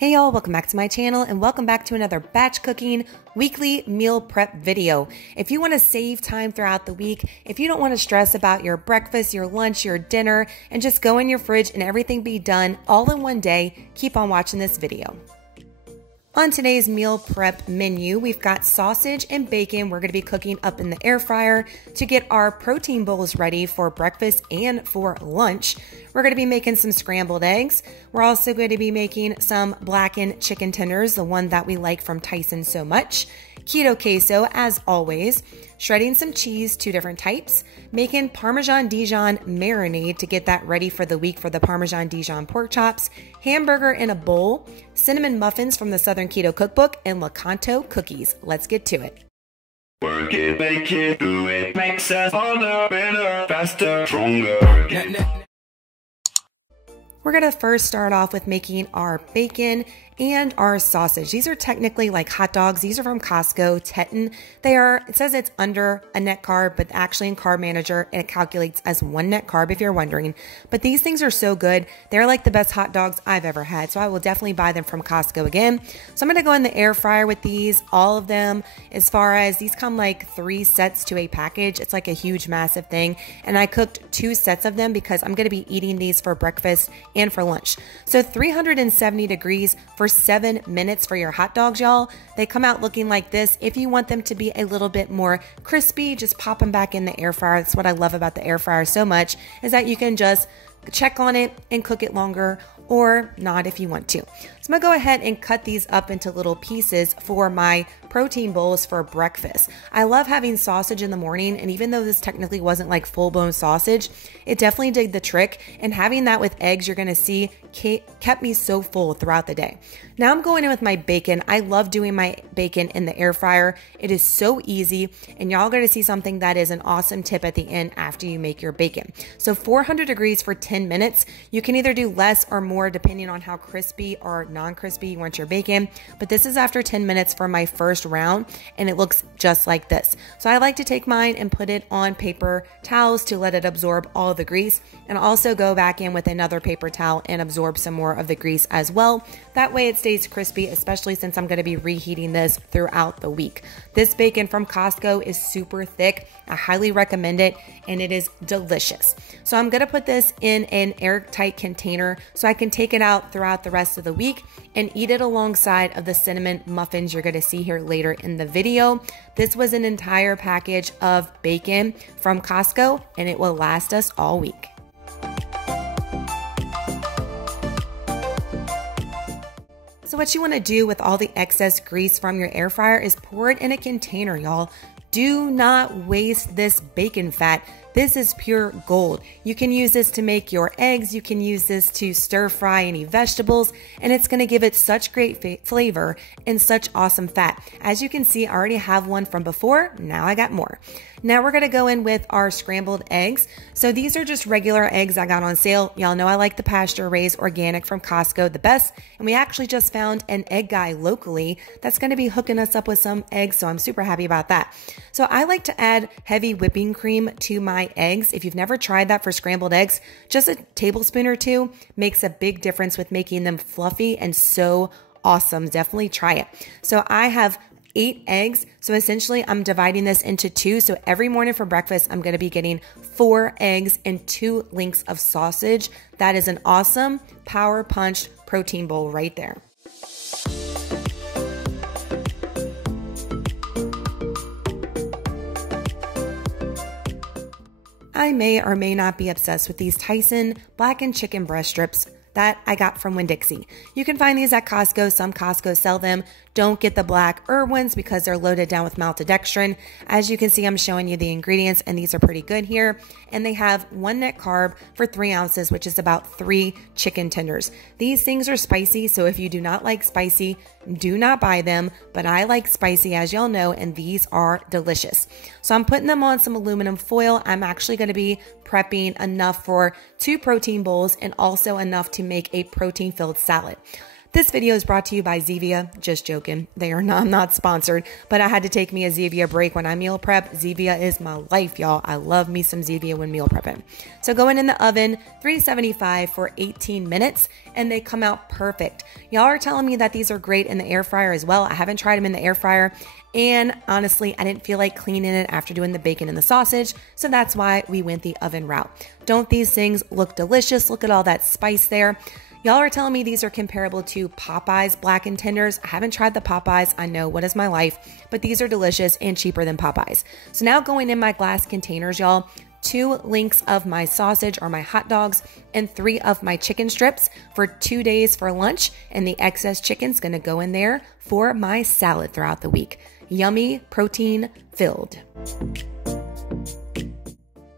Hey y'all, welcome back to my channel and welcome back to another batch cooking weekly meal prep video. If you want to save time throughout the week, if you don't want to stress about your breakfast, your lunch, your dinner, and just go in your fridge and everything be done all in one day, keep on watching this video. On today's meal prep menu, we've got sausage and bacon we're going to be cooking up in the air fryer to get our protein bowls ready for breakfast and for lunch. We're going to be making some scrambled eggs. We're also going to be making some blackened chicken tenders, the one that we like from Tyson so much. Keto Queso, as always. Shredding some cheese, 2 different types. Making Parmesan Dijon marinade to get that ready for the week for the Parmesan Dijon pork chops. Hamburger in a bowl. Cinnamon muffins from the Southern Keto Cookbook. And Lakanto cookies. Let's get to it. Work it, make it, do it. Makes us harder, better, faster, stronger. We're going to first start off with making our bacon and our sausage. These are technically like hot dogs. These are from Costco, Teton. It says it's under a net carb, but actually in Carb Manager, it calculates as 1 net carb if you're wondering. But these things are so good. They're like the best hot dogs I've ever had. So I will definitely buy them from Costco again. So I'm going to go in the air fryer with these, all of them. As far as these come like 3 sets to a package. It's like a huge, massive thing. And I cooked 2 sets of them because I'm going to be eating these for breakfast and for lunch. So 370 degrees for 7 minutes for your hot dogs, y'all. They come out looking like this. If you want them to be a little bit more crispy, just pop them back in the air fryer. That's what I love about the air fryer so much, is that you can just check on it and cook it longer or not if you want to. So I'm gonna go ahead and cut these up into little pieces for my protein bowls for breakfast. I love having sausage in the morning, and even though this technically wasn't like full-blown sausage, it definitely did the trick, and having that with eggs, you're gonna see, kept me so full throughout the day. Now I'm going in with my bacon. I love doing my bacon in the air fryer. It is so easy, and y'all gonna see something that is an awesome tip at the end after you make your bacon. So 400 degrees for 10 minutes. You can either do less or more depending on how crispy or non-crispy you want your bacon, but this is after 10 minutes for my first round, and it looks just like this. So I like to take mine and put it on paper towels to let it absorb all the grease, and also go back in with another paper towel and absorb some more of the grease as well. That way it stays crispy, especially since I'm going to be reheating this throughout the week. This bacon from Costco is super thick. I highly recommend it, and it is delicious. So I'm going to put this in an airtight container so I can take it out throughout the rest of the week and eat it alongside of the cinnamon muffins you're going to see here later in the video. This was an entire package of bacon from Costco, and it will last us all week. So what you want to do with all the excess grease from your air fryer is pour it in a container, y'all. Do not waste this bacon fat. This is pure gold. You can use this to make your eggs. You can use this to stir fry any vegetables, and it's going to give it such great flavor and such awesome fat. As you can see, I already have one from before. Now I got more. Now we're going to go in with our scrambled eggs. So these are just regular eggs I got on sale. Y'all know I like the pasture raised organic from Costco the best. And we actually just found an egg guy locally that's going to be hooking us up with some eggs. So I'm super happy about that. So I like to add heavy whipping cream to my eggs. If you've never tried that for scrambled eggs, just a tablespoon or 2 makes a big difference with making them fluffy and so awesome. Definitely try it. So I have 8 eggs. So essentially I'm dividing this into 2. So every morning for breakfast, I'm going to be getting 4 eggs and 2 links of sausage. That is an awesome power punched protein bowl right there. I may or may not be obsessed with these Tyson blackened chicken breast strips that I got from Winn-Dixie. You can find these at Costco. Some Costco sell them. Don't get the black ones because they're loaded down with maltodextrin. As you can see, I'm showing you the ingredients, and these are pretty good here. And they have 1 net carb for 3 ounces, which is about 3 chicken tenders. These things are spicy, so if you do not like spicy, do not buy them. But I like spicy, as y'all know, and these are delicious. So I'm putting them on some aluminum foil. I'm actually going to be prepping enough for 2 protein bowls and also enough to make a protein-filled salad. This video is brought to you by Zevia. Just joking. I'm not sponsored, but I had to take me a Zevia break when I meal prep. Zevia is my life, y'all. I love me some Zevia when meal prepping. So going in the oven, 375 for 18 minutes, and they come out perfect. Y'all are telling me that these are great in the air fryer as well. I haven't tried them in the air fryer, and honestly, I didn't feel like cleaning it after doing the bacon and the sausage, so that's why we went the oven route. Don't these things look delicious? Look at all that spice there. Y'all are telling me these are comparable to Popeyes blackened tenders. I haven't tried the Popeyes. I know, what is my life? But these are delicious and cheaper than Popeyes. So now going in my glass containers, y'all, 2 links of my sausage or my hot dogs and 3 of my chicken strips for 2 days for lunch. And the excess chicken's gonna go in there for my salad throughout the week. Yummy, protein filled.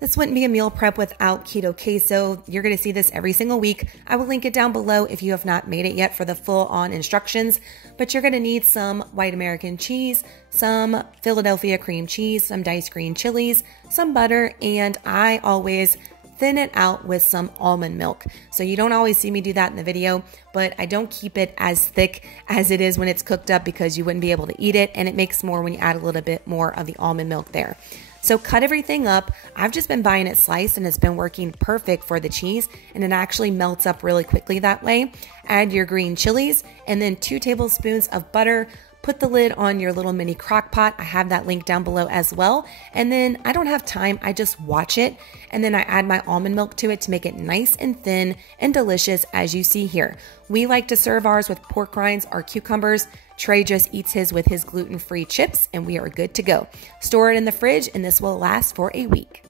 This wouldn't be a meal prep without Keto Queso. You're going to see this every single week. I will link it down below if you have not made it yet for the full-on instructions. But you're going to need some white American cheese, some Philadelphia cream cheese, some diced green chilies, some butter, and I always thin it out with some almond milk. So you don't always see me do that in the video, but I don't keep it as thick as it is when it's cooked up because you wouldn't be able to eat it, and it makes more when you add a little bit more of the almond milk there. So cut everything up. I've just been buying it sliced and it's been working perfect for the cheese, and it actually melts up really quickly that way. Add your green chilies and then 2 tablespoons of butter. Put the lid on your little mini crock pot. I have that link down below as well. And then I don't have time, I just watch it. And then I add my almond milk to it to make it nice and thin and delicious as you see here. We like to serve ours with pork rinds or cucumbers. Trey just eats his with his gluten-free chips, and we are good to go. Store it in the fridge and this will last for a week.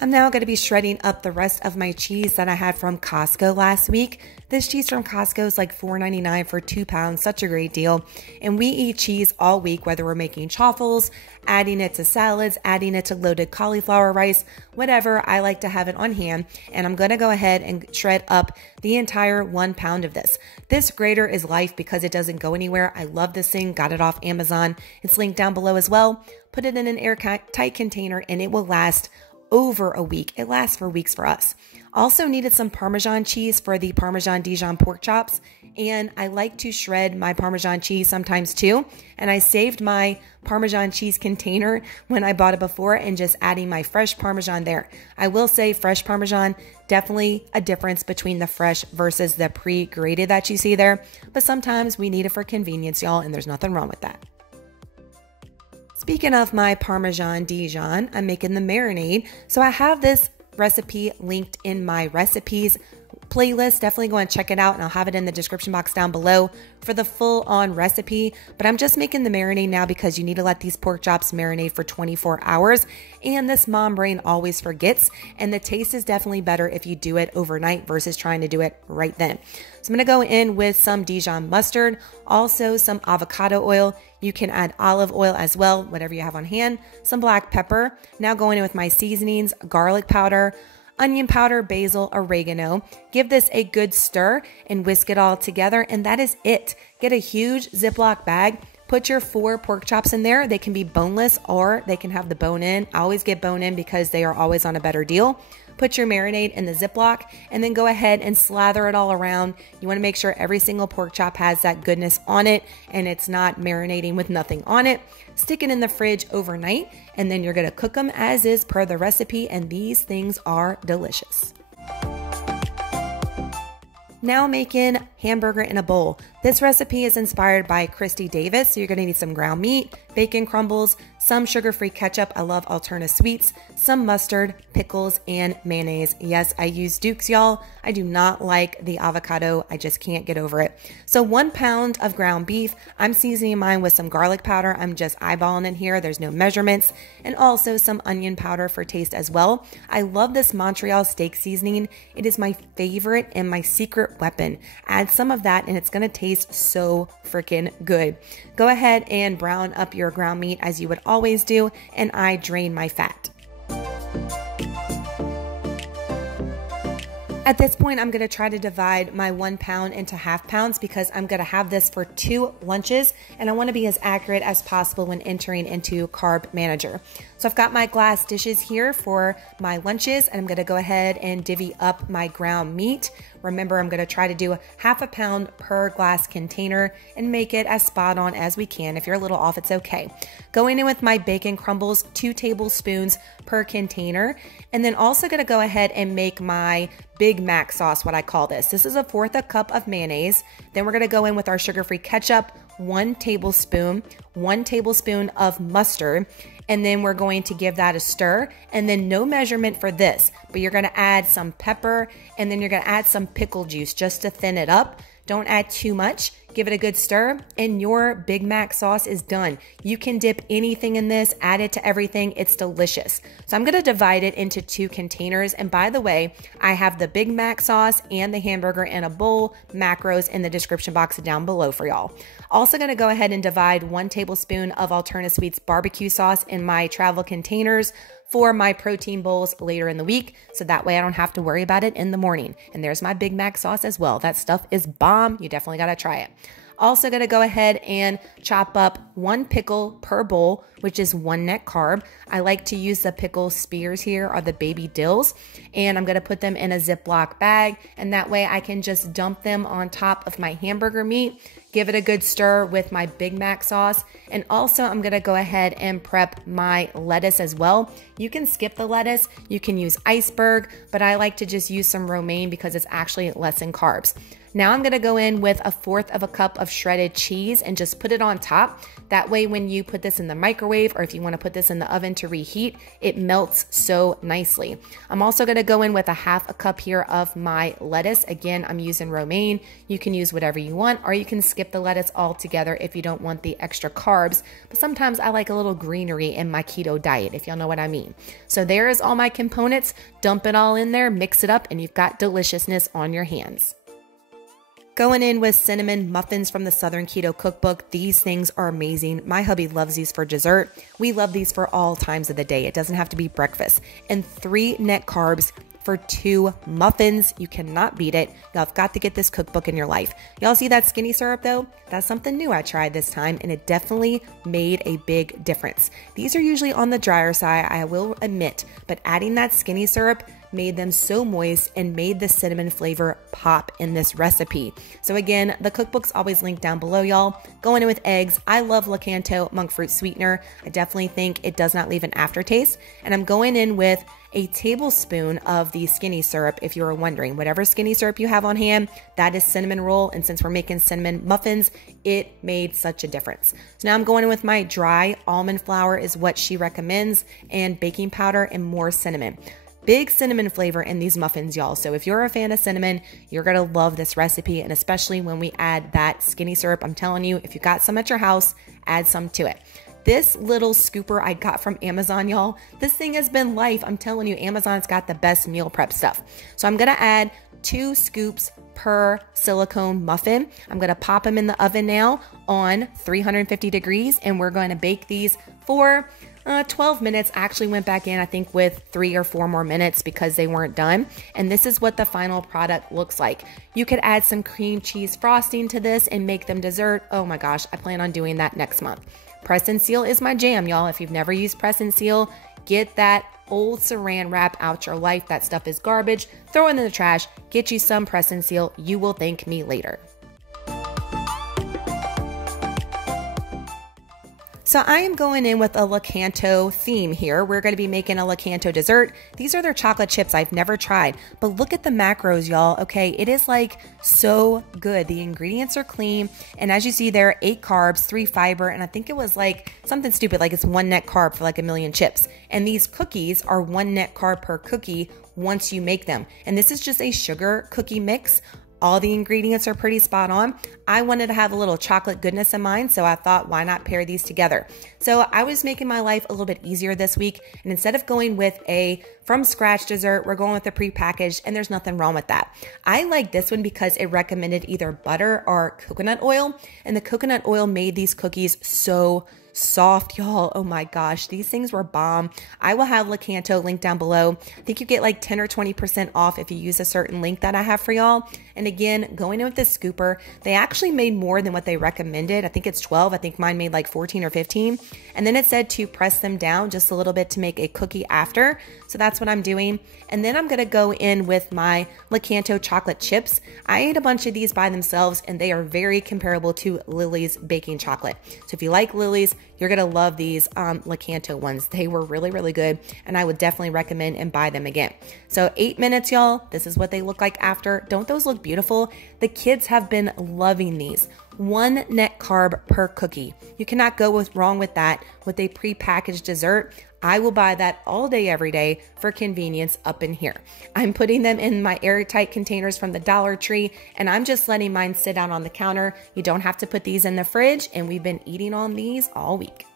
I'm now going to be shredding up the rest of my cheese that I had from Costco last week. This cheese from Costco is like $4.99 for 2 pounds, such a great deal. And we eat cheese all week, whether we're making chaffles, adding it to salads, adding it to loaded cauliflower rice, whatever. I like to have it on hand, and I'm going to go ahead and shred up the entire 1 pound of this. This grater is life because it doesn't go anywhere. I love this thing, got it off Amazon. It's linked down below as well. Put it in an airtight container and it will last over a week. It lasts for weeks for us. Also needed some Parmesan cheese for the Parmesan Dijon pork chops. And I like to shred my Parmesan cheese sometimes too. And I saved my Parmesan cheese container when I bought it before and just adding my fresh Parmesan there. I will say fresh Parmesan, definitely a difference between the fresh versus the pre-grated that you see there. But sometimes we need it for convenience, y'all, and there's nothing wrong with that. Speaking of my Parmesan Dijon, I'm making the marinade. So I have this recipe linked in my recipes playlist. Definitely go and check it out, and I'll have it in the description box down below for the full-on recipe. But I'm just making the marinade now because you need to let these pork chops marinate for 24 hours. And this mom brain always forgets, and the taste is definitely better if you do it overnight versus trying to do it right then. So I'm going to go in with some Dijon mustard, also some avocado oil. You can add olive oil as well, whatever you have on hand, some black pepper. Now going in with my seasonings, garlic powder, onion powder, basil, oregano. Give this a good stir and whisk it all together, and that is it. Get a huge Ziploc bag. Put your 4 pork chops in there. They can be boneless or they can have the bone in. I always get bone in because they are always on a better deal. Put your marinade in the Ziploc and then go ahead and slather it all around. You want to make sure every single pork chop has that goodness on it and it's not marinating with nothing on it. Stick it in the fridge overnight, and then you're going to cook them as is per the recipe, and these things are delicious. Now making hamburger in a bowl. This recipe is inspired by Christy Davis, so you're going to need some ground meat, bacon crumbles, some sugar-free ketchup, I love Alterna Sweets, some mustard, pickles, and mayonnaise. Yes, I use Duke's, y'all. I do not like the avocado. I just can't get over it. So 1 pound of ground beef. I'm seasoning mine with some garlic powder. I'm just eyeballing in here. There's no measurements. And also some onion powder for taste as well. I love this Montreal steak seasoning. It is my favorite and my secret weapon. Add some of that and it's going to taste so freaking good. Go ahead and brown up your ground meat as you would always do, and I drain my fat. At this point, I'm gonna try to divide my 1 pound into half pounds because I'm gonna have this for 2 lunches and I wanna be as accurate as possible when entering into Carb Manager. So I've got my glass dishes here for my lunches and I'm gonna go ahead and divvy up my ground meat. Remember, I'm gonna try to do half a pound per glass container and make it as spot on as we can. If you're a little off, it's okay. Going in with my bacon crumbles, 2 tablespoons per container. And then also gonna go ahead and make my Big Mac sauce, what I call this. This is 1/4 cup of mayonnaise. Then we're gonna go in with our sugar-free ketchup, 1 tablespoon, 1 tablespoon of mustard, and then we're going to give that a stir, and then no measurement for this, but you're gonna add some pepper, and then you're gonna add some pickle juice just to thin it up. Don't add too much. Give it a good stir, and your Big Mac sauce is done. You can dip anything in this, add it to everything. It's delicious. So I'm gonna divide it into 2 containers. And by the way, I have the Big Mac sauce and the hamburger in a bowl, macros in the description box down below for y'all. Also gonna go ahead and divide 1 tablespoon of Alterna Sweets barbecue sauce in my travel containers for my protein bowls later in the week, so that way I don't have to worry about it in the morning. And there's my Big Mac sauce as well. That stuff is bomb. You definitely gotta try it. Also gonna go ahead and chop up 1 pickle per bowl, which is 1 net carb. I like to use the pickle spears here, or the baby dills, and I'm gonna put them in a Ziploc bag, and that way I can just dump them on top of my hamburger meat, give it a good stir with my Big Mac sauce, and also I'm gonna go ahead and prep my lettuce as well. You can skip the lettuce, you can use iceberg, but I like to just use some romaine because it's actually less in carbs. Now I'm gonna go in with 1/4 cup of shredded cheese and just put it on top. That way when you put this in the microwave, or if you wanna put this in the oven to reheat, it melts so nicely. I'm also gonna go in with 1/2 cup here of my lettuce. Again, I'm using romaine. You can use whatever you want, or you can skip the lettuce altogether if you don't want the extra carbs. But sometimes I like a little greenery in my keto diet, if y'all know what I mean. So there is all my components. Dump it all in there, mix it up, and you've got deliciousness on your hands. Going in with cinnamon muffins from the Southern Keto Cookbook. These things are amazing. My hubby loves these for dessert. We love these for all times of the day. It doesn't have to be breakfast. And 3 net carbs for 2 muffins. You cannot beat it. Y'all have got to get this cookbook in your life. Y'all see that skinny syrup though? That's something new I tried this time, and it definitely made a big difference. These are usually on the drier side, I will admit, but adding that skinny syrup made them so moist and made the cinnamon flavor pop in this recipe. So again, the cookbook's always linked down below, y'all. Going in with eggs. I love Lakanto monk fruit sweetener. I definitely think it does not leave an aftertaste. And I'm going in with a tablespoon of the skinny syrup, if you were wondering. Whatever skinny syrup you have on hand, that is cinnamon roll. And since we're making cinnamon muffins, it made such a difference. So now I'm going in with my dry almond flour is what she recommends, and baking powder and more cinnamon. Big cinnamon flavor in these muffins, y'all. So if you're a fan of cinnamon, you're gonna love this recipe, and especially when we add that skinny syrup. I'm telling you, if you got some at your house, add some to it. This little scooper I got from Amazon, y'all. This thing has been life. I'm telling you, Amazon's got the best meal prep stuff. So I'm gonna add 2 scoops per silicone muffin. I'm gonna pop them in the oven now on 350 degrees, and we're going to bake these for 12 minutes. I actually went back in, I think, with 3 or 4 more minutes because they weren't done. And this is what the final product looks like. You could add some cream cheese frosting to this and make them dessert. Oh my gosh, I plan on doing that next month. Press and seal is my jam, y'all. If you've never used press and seal, get that old saran wrap out your life. That stuff is garbage. Throw it in the trash. Get you some press and seal. You will thank me later. So I am going in with a Lakanto theme here. We're going to be making a Lakanto dessert. These are their chocolate chips. I've never tried, but look at the macros, y'all. Okay, it is like so good. The ingredients are clean, and as you see there, 8 carbs, 3 fiber, and I think it was like something stupid, like it's 1 net carb for like a million chips. And these cookies are 1 net carb per cookie once you make them. And this is just a sugar cookie mix. All the ingredients are pretty spot on. I wanted to have a little chocolate goodness in mind, so I thought, why not pair these together? So I was making my life a little bit easier this week, and instead of going with a from scratch dessert, we're going with a prepackaged, and there's nothing wrong with that. I like this one because it recommended either butter or coconut oil, and the coconut oil made these cookies so soft, y'all. Oh my gosh, these things were bomb. I will have Lakanto linked down below. I think you get like 10 or 20% off if you use a certain link that I have for y'all. And again, going in with this scooper, they actually made more than what they recommended. I think it's 12. I think mine made like 14 or 15. And then it said to press them down just a little bit to make a cookie after. So that's what I'm doing. And then I'm going to go in with my Lakanto chocolate chips. I ate a bunch of these by themselves and they are very comparable to Lily's baking chocolate. So if you like Lily's, you're going to love these Lakanto ones. They were really, really good. And I would definitely recommend and buy them again. So 8 minutes, y'all. This is what they look like after. Don't those look beautiful? The kids have been loving these. 1 net carb per cookie. You cannot go wrong with that with a pre-packaged dessert. I will buy that all day, every day for convenience up in here. I'm putting them in my airtight containers from the Dollar Tree, and I'm just letting mine sit out on the counter. You don't have to put these in the fridge, and we've been eating on these all week.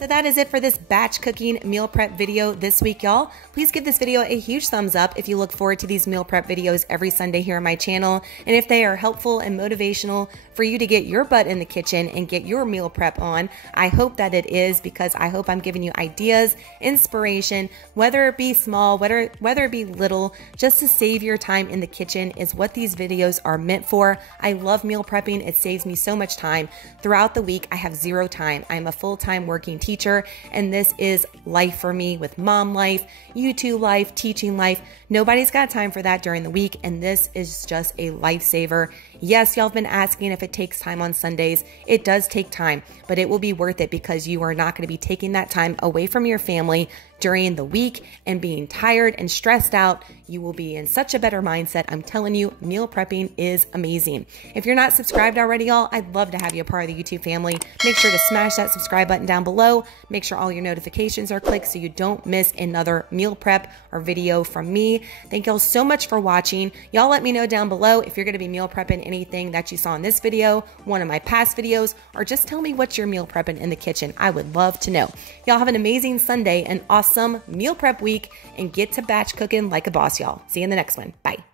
So that is it for this batch cooking meal prep video this week, y'all. Please give this video a huge thumbs up if you look forward to these meal prep videos every Sunday here on my channel. And if they are helpful and motivational for you to get your butt in the kitchen and get your meal prep on, I hope that it is, because I hope I'm giving you ideas, inspiration, whether it be small, whether it be little, just to save your time in the kitchen is what these videos are meant for. I love meal prepping. It saves me so much time. Throughout the week, I have zero time. I'm a full-time working teacher, and this is life for me with mom life, YouTube life, teaching life. Nobody's got time for that during the week, and this is just a lifesaver. Yes, y'all have been asking if it takes time on Sundays. It does take time, but it will be worth it because you are not going to be taking that time away from your family during the week and being tired and stressed out. You will be in such a better mindset. I'm telling you, meal prepping is amazing. If you're not subscribed already, y'all, I'd love to have you a part of the YouTube family. Make sure to smash that subscribe button down below. Make sure all your notifications are clicked so you don't miss another meal prep or video from me. Thank y'all so much for watching. Y'all let me know down below if you're going to be meal prepping anything that you saw in this video, one of my past videos, or just tell me what you're meal prepping in the kitchen. I would love to know. Y'all have an amazing Sunday, an awesome meal prep week, and get to batch cooking like a boss, y'all. See you in the next one. Bye.